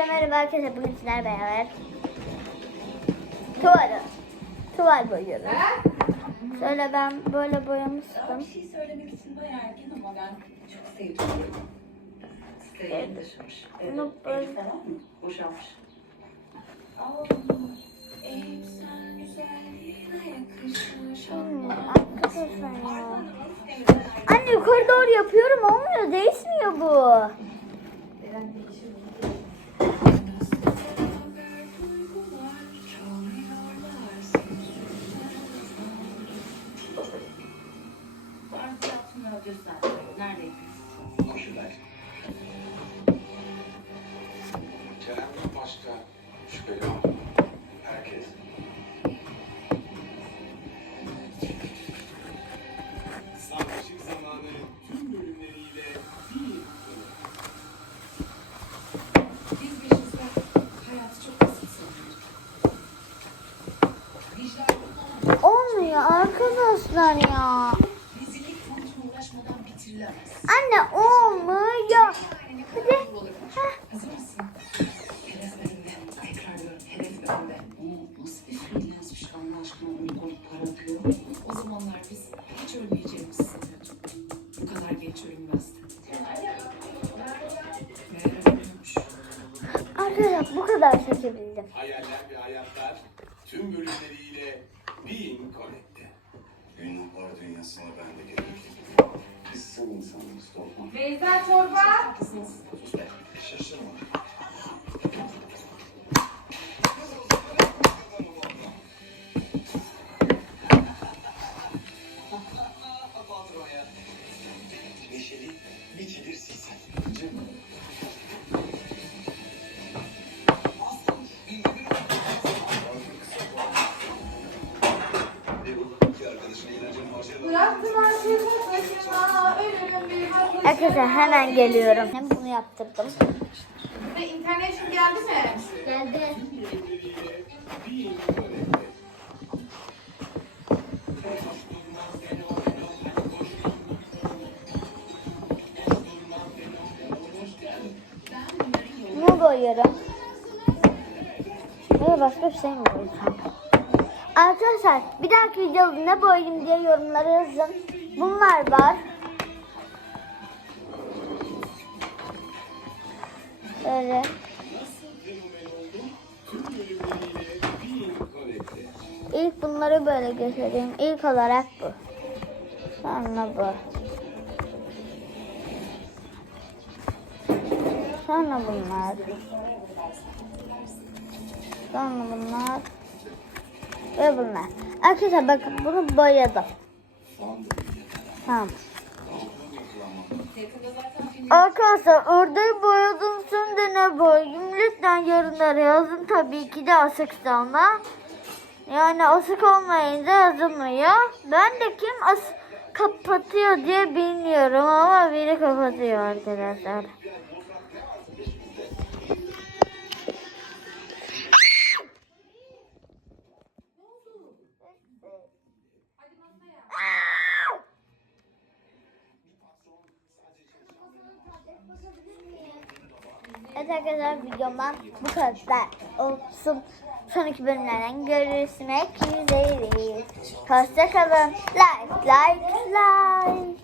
Herkese merhaba arkadaşlar. Bugün sizler beraber tuvalı. Tuval boyuyoruz. Şöyle ben böyle boyamıştım. Bir şey söylemek için bayağı erken ama ben çok sevdim. Evet. Bunu böyle- yakışmış. Hmm, Arkadaşlar ya. Anne yukarı doğru yapıyorum olmuyor. Değişmiyor bu. Yaptım ya göster. Neredeydin? Koşular. Kerem'den başka şüpheli var. Herkes. Sarmaşık zamanı tüm bölümleriyle bir Biz beşizde hayatı çok basit sanıyoruz. Vicdanlı Olmuyor arkadaşlar ya. Ulaşmadan bitirilemez. Anne olmuyor. Hadi. Hazır mısın? Hedef önünde. Tekrarlıyorum. Hedef önünde. Bu nasıl bir film yazmış Allah aşkına onu koyup para akıyor. O zamanlar biz hiç ölmeyeceğimizi sanıyorduk. Bu kadar geç ölünmezdi. Meğer ölüyormuş. Arkadaşlar bu kadar seçebildim. hayaller ve hayatlar tüm bölümleriyle Being Connect'te. Günün para dünyasına ben de gelmiştim. Sığ insanlarız Tolga. Beyza çorba. Şaşırma. Neşeli sisi. Cem. Arkadaşlar hemen geliyorum. Hem bunu yaptırdım. Ve International geldi mi? Geldi. Bunu boyuyorum. Ya da başka bir şey mi boyayacağım? Arkadaşlar bir dahaki videoda ne boyayayım diye yorumlara yazın. Bunlar var. Böyle. İlk bunları böyle göstereyim. İlk olarak bu. Sonra bu. Sonra bunlar. Sonra bunlar. Ve bunlar. Arkadaşlar bakın bunu boyadım. Tamam. Arkadaşlar orada boyadım şimdi ne boyayım lütfen yorumlara yazın tabii ki de asık ama yani asık olmayınca yazılmıyor. Ben de kim as kapatıyor diye bilmiyorum ama biri kapatıyor arkadaşlar. Evet arkadaşlar videomdan bu kadar olsun. Sonraki bölümlerden görüşmek üzere. Hoşçakalın. Like, like, like.